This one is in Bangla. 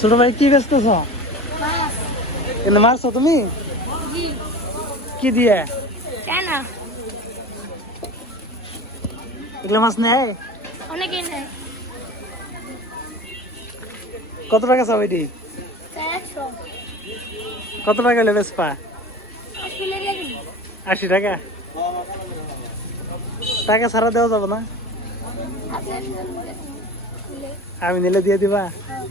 ছোট ভাই কি কিন্তু মারছো তুমি? কি দিয়ে? এগুলো মাছ নেয়? কত টাকা চাও এটি? কত টাকা হলে বেশ পা আসলে লেগে আশি টাকা? টাকা ছাড়া দেওয়া যাবে না। আমি নিলে দিয়ে দিবা। হ্যাঁ।